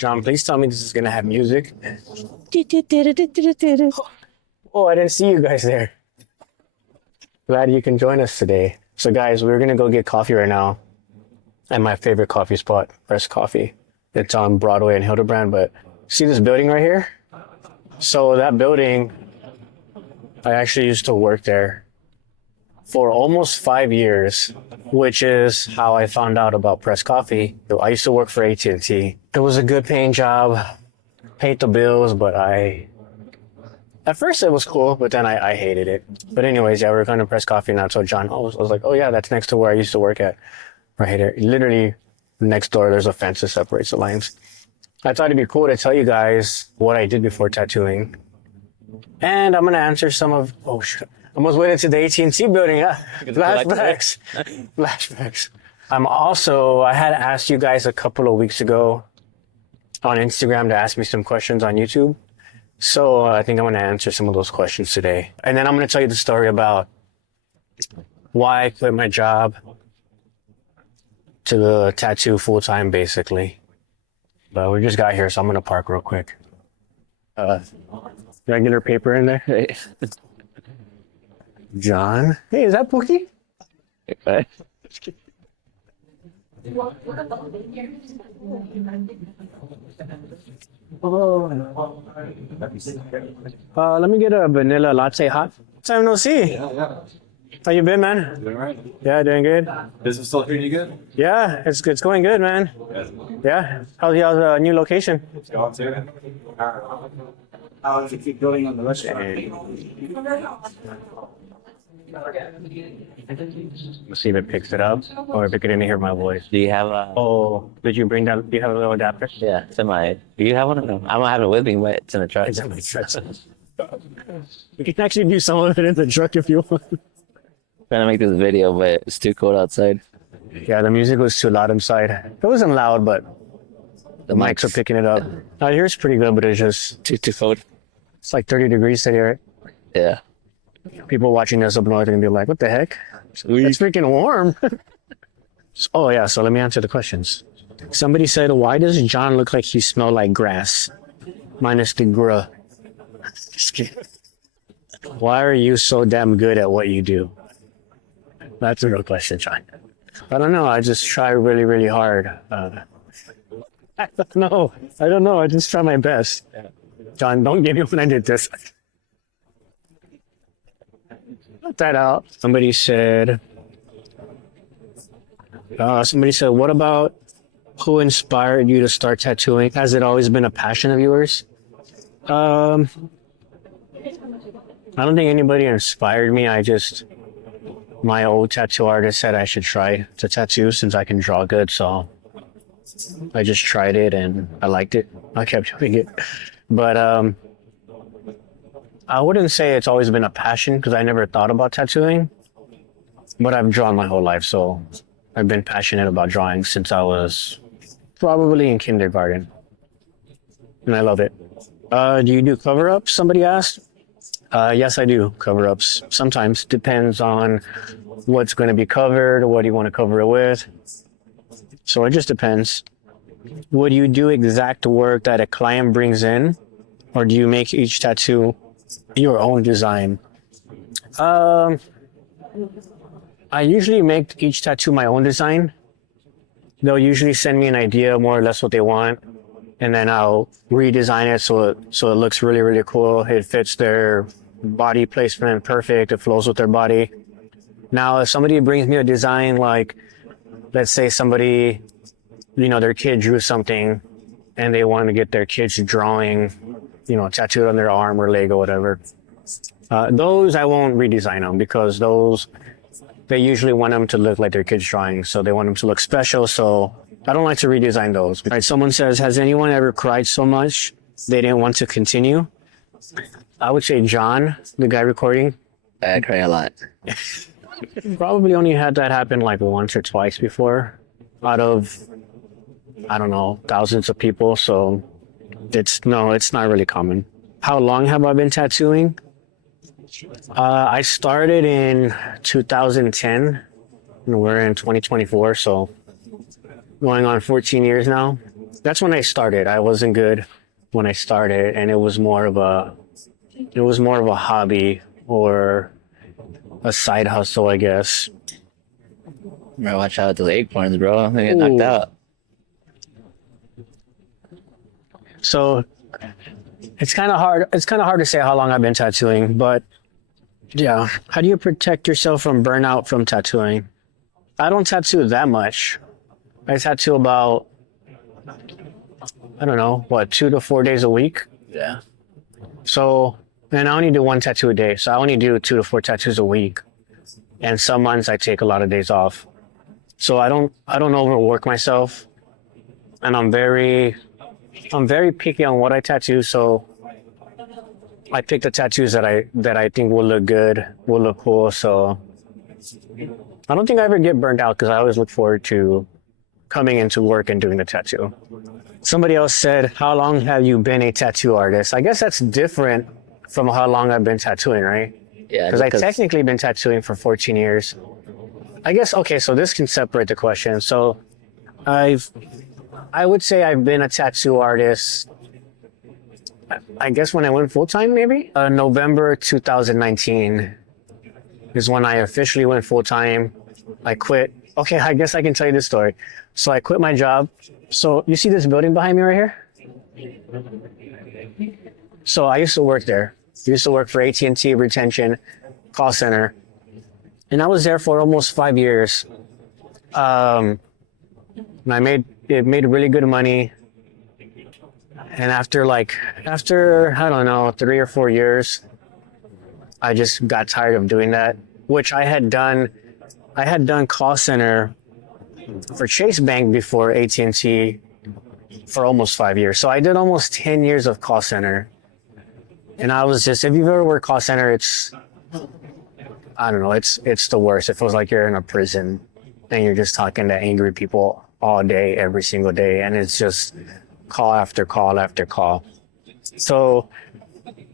John, please tell me this is gonna have music. Oh, I didn't see you guys there. Glad you can join us today. So guys, we're gonna go get coffee right now at my favorite coffee spot, Press Coffee. It's on Broadway and Hildebrand, but see this building right here? So that building, I actually used to work there for almost 5 years, which is how I found out about Press Coffee. I used to work for AT&T. It was a good paying job, paid the bills, but at first it was cool, but then I hated it. But anyways, yeah, we're going to Press Coffee now. So John, I was like, oh yeah, that's next to where I used to work at. Right here, literally next door, there's a fence that separates the lines. I thought it'd be cool to tell you guys what I did before tattooing. And I'm going to answer some of, oh shit. Almost went into the AT&T building. Yeah. Flashbacks. Flashbacks. I had asked you guys a couple of weeks ago on Instagram to ask me some questions on YouTube. So I think I'm going to answer some of those questions today. And then I'm going to tell you the story about why I quit my job to tattoo full-time, basically. But we just got here, so I'm going to park real quick. Regular paper in there. Hey. John? Hey, is that Pookie? Hey. Let me get a vanilla latte hot. Time no see. Yeah. How you been, man? Doing all right. Yeah, doing good. Business still treating you good? Yeah, it's going good, man. Yeah. How's y'all's new location? It's going to. How does it keep building on the restaurant? Let's see if it picks it up or if it can hear my voice. Do you have a? Oh, did you bring that? Do you have a little adapter? Yeah, it's in my. Do you have one of them? I don't have it with me, but it's in the truck. It's in my truck. We can actually do some of it in the truck if you want. Trying to make this video, but it's too cold outside. Yeah, the music was too loud inside. It wasn't loud, but the mics are picking it up. Out here it's pretty good, but it's just Too cold. it's like 30 degrees today, right? Yeah. People watching this up north are gonna be like, "What the heck? It's freaking warm." Oh yeah, so let me answer the questions. Somebody said, "Why does John look like he smelled like grass, minus the gruh?" Just kidding. Why are you so damn good at what you do? That's a real question, John. I don't know. I just try really, really hard. I don't know. I just try my best. John, don't get me when I did this. Cut that out. Somebody said, what about who inspired you to start tattooing? Has it always been a passion of yours? I don't think anybody inspired me. My old tattoo artist said I should try to tattoo since I can draw good. So I just tried it and I liked it. I kept doing it. But I wouldn't say it's always been a passion because I never thought about tattooing. But I've drawn my whole life. So I've been passionate about drawing since I was probably in kindergarten. And I love it. Do you do cover-ups? Somebody asked. Yes, I do cover-ups. Sometimes depends on what's going to be covered or what you want to cover it with. So it just depends. Would you do exact work that a client brings in, or do you make each tattoo your own design? I usually make each tattoo my own design. They'll usually send me an idea, more or less what they want, and then I'll redesign it so it looks really, really cool. It fits their body placement perfect. It flows with their body. Now, if somebody brings me a design, like, let's say somebody, their kid drew something and they want to get their kid's drawing, tattooed on their arm or leg or whatever. Those I won't redesign them because they usually want them to look like their kid's drawing. So they want them to look special. So I don't like to redesign those. All right, someone says, has anyone ever cried so much they didn't want to continue? I would say John, the guy recording. I cry a lot. Probably only had that happen like once or twice before out of, I don't know, thousands of people. So it's not really common. How long have I been tattooing? I started in 2010 and we're in 2024. So going on 14 years now. That's when I started. I wasn't good when I started, and it was more of a hobby or a side hustle, I guess. Bro, watch out with those acorns, bro. I'm gonna get knocked Ooh. out. So it's kind of hard. It's kind of hard to say how long I've been tattooing, but yeah. How do you protect yourself from burnout from tattooing? I don't tattoo that much. I tattoo about, I don't know, what, 2 to 4 days a week. Yeah. So, and I only do one tattoo a day. So I only do 2 to 4 tattoos a week. And some months I take a lot of days off. So I don't overwork myself. And I'm very picky on what I tattoo. So I pick the tattoos that I think will look good, will look cool. So I don't think I ever get burned out because I always look forward to coming into work and doing the tattoo. Somebody else said, how long have you been a tattoo artist? I guess that's different from how long I've been tattooing, right? Yeah. Because I've technically been tattooing for 14 years. I guess, okay, so this can separate the question. So I would say I've been a tattoo artist, I guess when I went full-time, maybe? November 2019 is when I officially went full-time. I quit. Okay, I guess I can tell you this story. So I quit my job. So you see this building behind me right here? So I used to work there. I used to work for AT&T Retention Call Center. And I was there for almost 5 years. And it made really good money. And after, I don't know, 3 or 4 years, I just got tired of doing that, which I had done call center for Chase Bank before AT&T for almost 5 years. So I did almost 10 years of call center. And I was just, if you've ever worked call center, I don't know, it's the worst. It feels like you're in a prison and you're just talking to angry people all day, every single day. And it's just call after call after call. So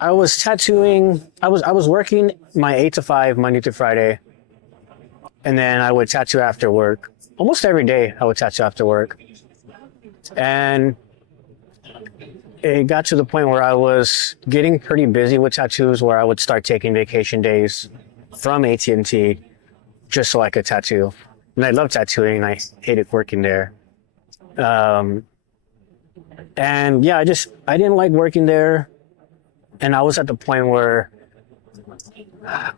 I was tattooing, I was working my 8 to 5, Monday to Friday. And then I would tattoo after work. Almost every day I would tattoo after work. And it got to the point where I was getting pretty busy with tattoos, where I would start taking vacation days from AT&T just so I could tattoo. And I love tattooing and I hated working there. And yeah, I didn't like working there. And I was at the point where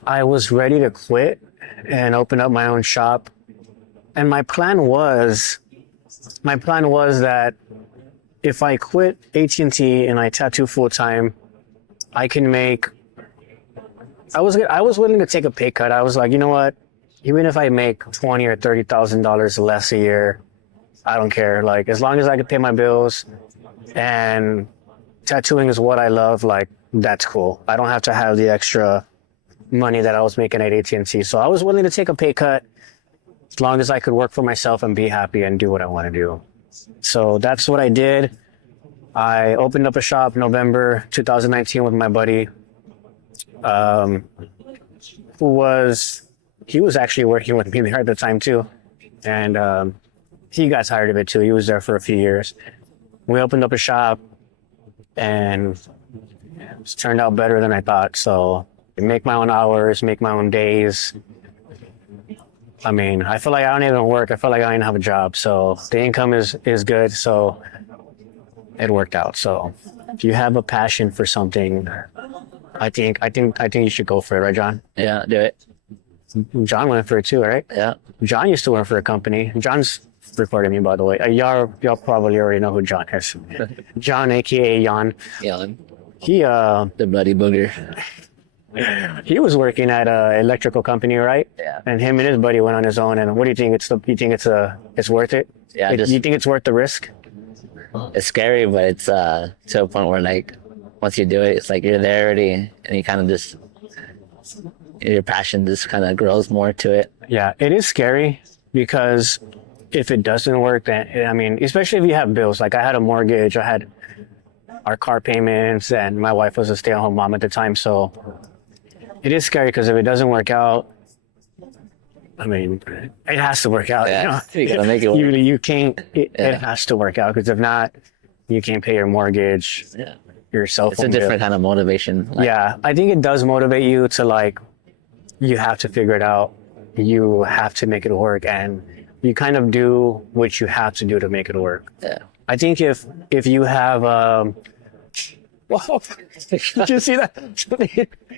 I was ready to quit and open up my own shop. And my plan was that if I quit AT&T and I tattoo full time, I can make. I was willing to take a pay cut. I was like, you know what? Even if I make $20,000 or $30,000 less a year, I don't care. Like, as long as I can pay my bills, and tattooing is what I love. Like, that's cool. I don't have to have the extra money that I was making at AT&T. So I was willing to take a pay cut as long as I could work for myself and be happy and do what I want to do. So that's what I did. I opened up a shop November 2019 with my buddy, he was actually working with me there at the time too. And he got tired of it too. He was there for a few years. We opened up a shop and it's turned out better than I thought. So I make my own hours, make my own days. I mean, I feel like I don't even work. I feel like I don't even have a job. So the income is good. So it worked out. So if you have a passion for something, I think you should go for it, right, John? Yeah, do it. John went for it too, right? Yeah. John used to work for a company. John's recording me, by the way. Y'all probably already know who John is. John, aka Jan. Yeah. He The bloody booger. he was working at a electrical company, right? Yeah. And him and his buddy went on his own. And what do you think? It's worth it? Yeah, You think it's worth the risk? It's scary, but it's to a point where, like, once you do it, it's like you're there already, and you kind of just, your passion just kind of grows more to it. Yeah, it is scary because if it doesn't work, then, I mean, especially if you have bills. Like, I had a mortgage, I had our car payments, and my wife was a stay-at-home mom at the time. So it is scary because if it doesn't work out, I mean, it has to work out. Yeah, You you gotta make it work. You can't. It Yeah. has to work out because if not, you can't pay your mortgage, Yeah. your cell It's a phone bill. different kind of motivation. Like, Yeah, I think it does motivate you to like, you have to figure it out. You have to make it work, and you kind of do what you have to do to make it work. yeah. I think if you have whoa, did you see that?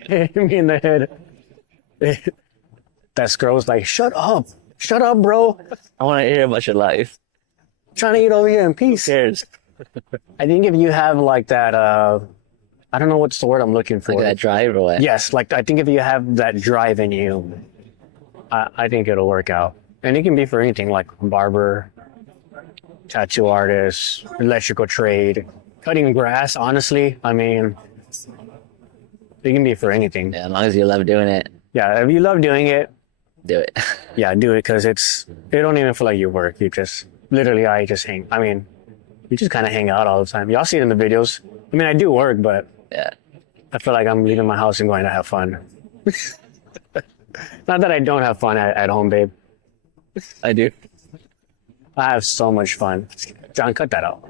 Hit me in the head. That girl's like, shut up, bro. I want to hear about your life. Trying to eat over here in peace. Who cares? I think if you have like that, I don't know what's the word I'm looking for. Like that drive or what? Yes, like I think if you have that drive in you, I think it'll work out. And it can be for anything, like barber, tattoo artist, electrical trade, cutting grass. Honestly, I mean, it can be for anything. Yeah, as long as you love doing it, Yeah, if you love doing it, do it. yeah, do it because it don't even feel like you work. You just literally, I just hang. I mean, you just kind of hang out all the time. Y'all see it in the videos. I mean, I do work, but Yeah. I feel like I'm leaving my house and going to have fun. Not that I don't have fun at home, babe. I do. I have so much fun. John, cut that out.